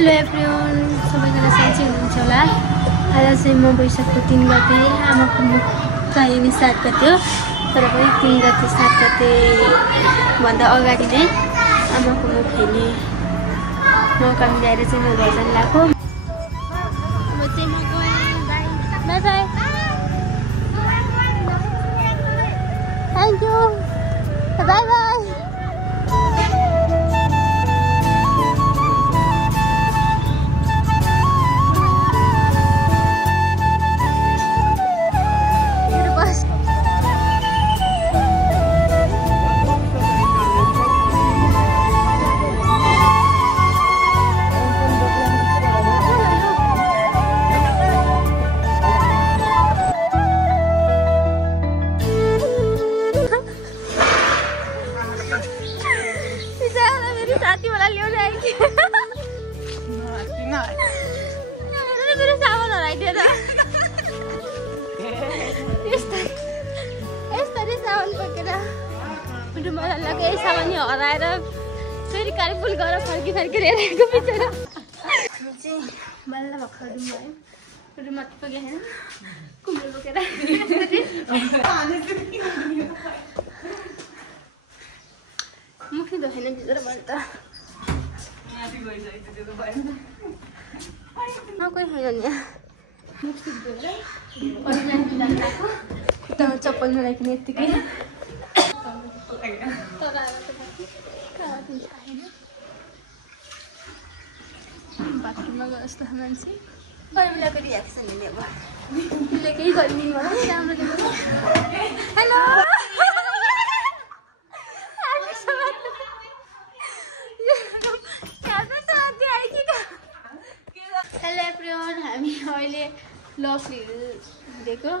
Hello everyone, सबैजना सन्चै हुनुहुन्छ होला। आज चाहिँ म वैशाखको 3 गते आमाको मुख चाहिने 7 गते हो, तर पनि 3 गते 7 गते भन्दा अगाडि नै आमाको मुख हेर्ने मौका मिलाएर चाहिँ म घर जान लागेको। अब चाहिँ म गएँ, by by, thank you, by by. सामान्य हराएर फेरि कालीपुल गएर फर्की हेरेको बिचरा चाहिँ बल्ल भर्खर रुम आयो। रुममा पुगेन, कुम्लो बोकेर मुख धोएन भित्र भयो त। कोही छैन नि मुख धोएर खुट्टामा चप्पल नराखिने यत्तिकै बाथरुममा गयो जस्तो मान्छे कोही बेलाको रियाक्सन हेर्ने। अब उसले केही गरिदिनु होला नि राम्रो देख्नु। हेलो हेलो एभ्रिवान, हामी अहिले लभलीहरू दिएको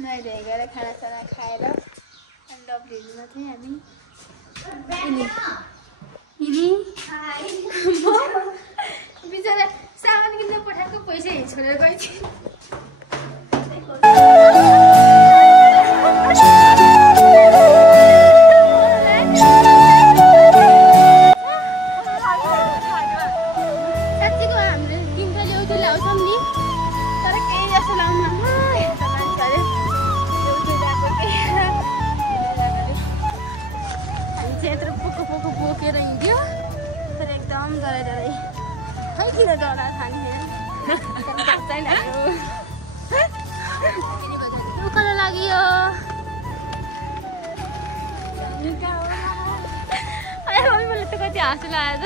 नुहाइधुवाइ गरेर खानासाना खाएर अनि लभलीहरूमा चाहिँ हामी बिचरा सामान किन्न पठाएको पैसा हिँड छोडेर गएको थिएँ। साँच्चीको हामीले किन्छ ल्याउँछु ल्याउँछौँ नि, तर केही जस्तो लाउनु यता मान्छेले ल्याउँछु ल्याएको केही हामी चाहिँ यत्रो पोको पोको बोकेर हिँड्यो, तर एकदम डराइ डराइ खै किन डरा खाने उकालो लाग्यो। मलाई त कति हाँसो लाग्यो त।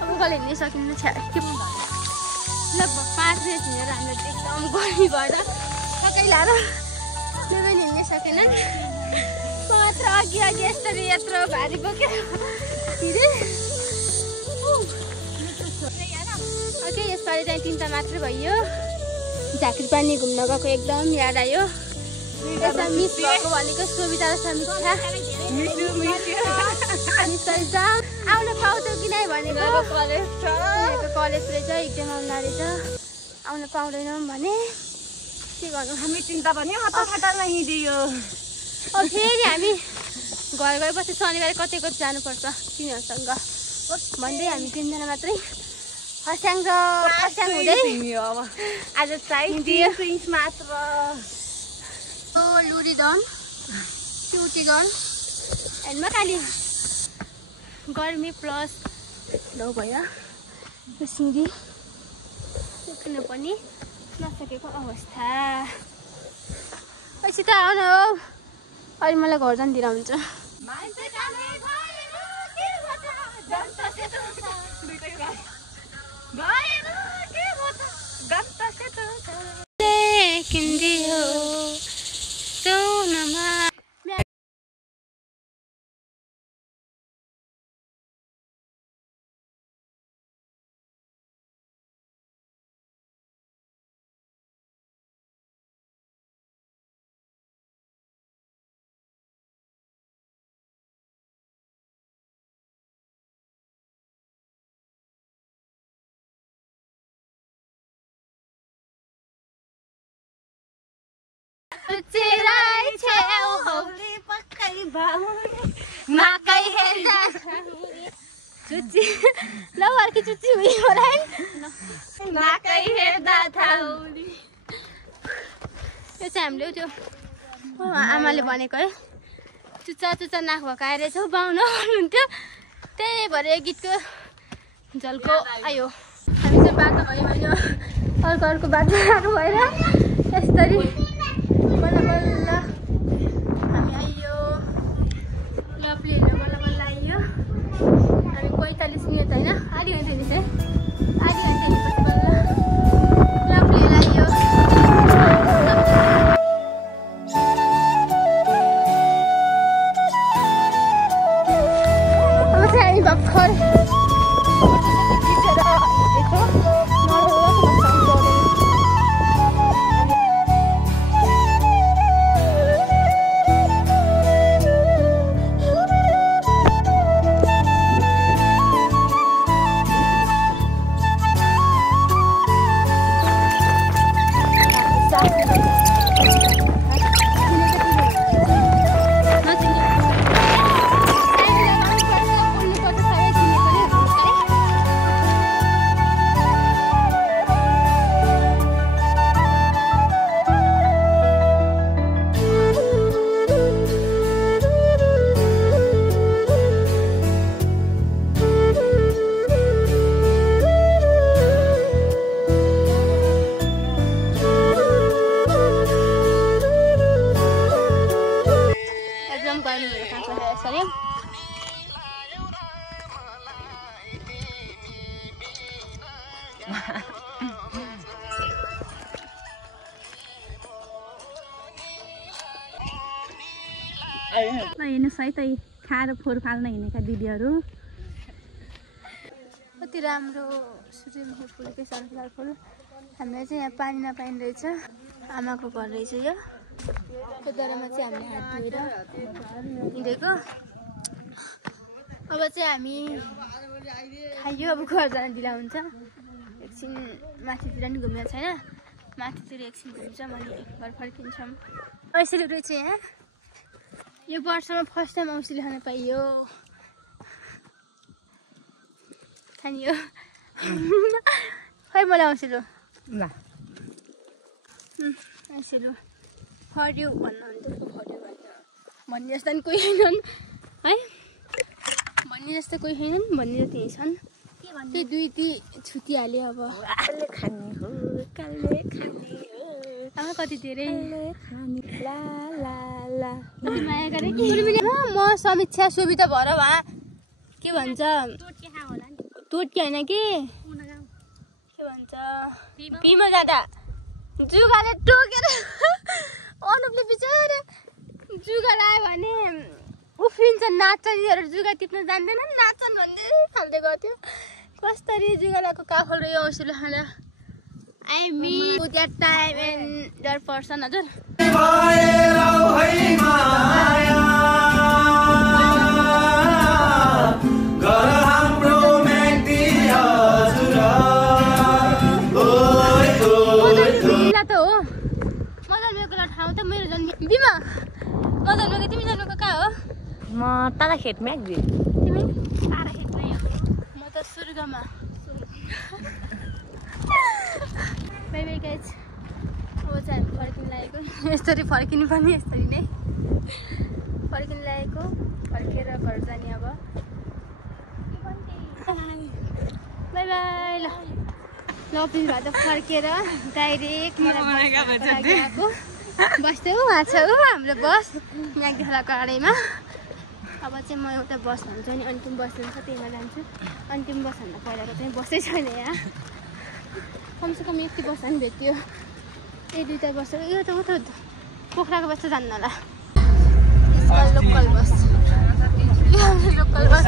अब उकालो हिँड्नै सकिन्न छ के लगभग 5 रेस हिँडेर हामीले एकदम गर्मी भएर सबै लाएर पनि हिँड्नै सकेनन्। मात्र अघि अघि यसरी यत्रो भारी बोकेर हिँडेँ। ओके, यसपालि चाहिँ 3टा मात्रै भयो। झाँक्री पानी घुम्न गएको एकदम याद आयो। यसमा मिस भएको भनेको सोभिता र समीक्षा आउन पाउँछौ कि नै भनेको। कलेज रहेछ, इक्जाम आउन रहेछ, आउन पाउँदैनौँ भने के गर्नु। हामी चिन्ता पनि हतार हिँडियो। अब फेरि हामी घर गएपछि शनिबार कतै कतै जानुपर्छ तिनीहरूसँग भन्दै हामी 3जना मात्रै फस्याङ हुँदै आज चाहिँ मात्र लुरीडन क्युटीगन हेर्नु खालि गर्मी प्लस ढौ भयो। यो सिँढी उक्किन पनि नसकेको अवस्था। पछि त आउनु हो, अहिले मलाई घर जान्दिएर हुन्छ। Cerai ceo holi pakai bau makai hendak चुच्ची ल अर्की चुच्ची हुई होला नाकै हेर्दा थाउली यो चाहिँ हामीले त्यो आमाले भनेको है चुच्चा चुच्चा नाक भकाएर छौ बाउन भन्नुहुन्थ्यो त्यही भएर गीतको झल्को आयो हामी चाहिँ बाटो भयो भने अर्को बाटो आएको भएर यसरी बल्ल बल्ल हामी आइयो प्लेन बल्ल बल्ल आइयो हामी 45 मिनट होइन आधी घन्टा नि चाहिँ आधी घन्टा पछि बल्ल प्लेन आइयो अब चाहिँ हामी भर्खर हेर्नुहोस् है त खाएर फोहोर फाल्न हिँडेका दिदीहरू कति राम्रो सूर्यमुखी फुल के सनफ्लावर फुल हामीलाई चाहिँ यहाँ पानी नपाइने रहेछ आमाको घर रहेछ यो दारामा चाहिँ हामीले हात धोएर हिँडेको अब चाहिँ हामी खाइयो अब घर जान ढिला हुन्छ एकछिन माथितिर नि घुमेको छैन माथितिर एकछिन घुम्छ अनि घर फर्किन्छौँ यसरी रहेछ यहाँ यो वर्षमा फर्स्ट टाइम औँसीले खान पाइयो खानियो खै मलाई औँसीलो ल औँसीलो हरियो भन्नुहुन्थ्यो हरियो भन्ने जस्तो नि कोही छैनन् है भन्ने जस्तो कोही छैनन् भन्ने जति छन् त्यही दुई ती छुटिहाल्यो अब आमा कति धेरै माया गरे म समीक्षा सुविधा भएर वा के भन्छ टोटके होइन के भन्छ पिमा जाँदा जुगाले टोकेर अनुपले बिचरा जुगा लायो भने उफ्रिन्छ नाच्छ यिनीहरू जुगा टिप्न जान्दैनन् नाच्छन् भन्दै खाल्दै गएको थियो कसरी जुगा लगाएको काफल रह्यो औँसीले खाना I mean that time and that person हजुर त हो म जन्मेको ठाउँ त मेरो जन्म बिमा म जन्मेको तिमी जन्मेको कहाँ हो म तारा खेतमा तिमी तारा खेतमै हो म त स्वर्गमा बाई बाई गाइज अब चाहिँ हामी फर्किन लागेको यसरी फर्किनु पनि यसरी नै फर्किन लागेको फर्केर घर जाने अब बाई बाई ल अफिस भएर त फर्केर डाइरेक्ट मलाई आएको बस्दै उहाँ छ हाम्रो बस म्याग्दी खोलाको आडैमा अब चाहिँ म एउटा बस भन्छु नि अन्तिम बस जान्छ त्यहीमा जान्छु अन्तिम बसभन्दा पहिलाको चाहिँ बसै छैन यहाँ कमसेकम यति बस पनि भेट्यो ए दुईवटा बस यो त उता पोखराको बस त जान्न होला लोकल बस लोकल बस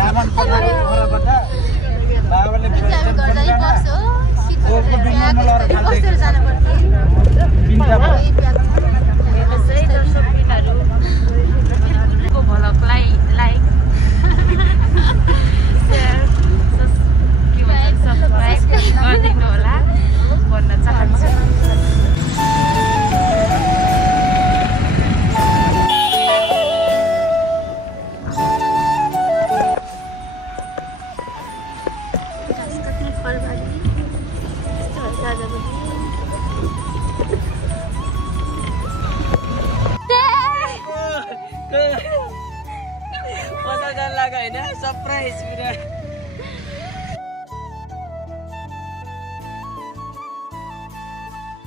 बस हो बसेर जानुपर्छ भ्लगलाई लाइक सेयर सब्सक्राइब गरिदिनु होला भन्न चाहन्छु पसल जान लाग्यो होइन सरप्राइज पुरा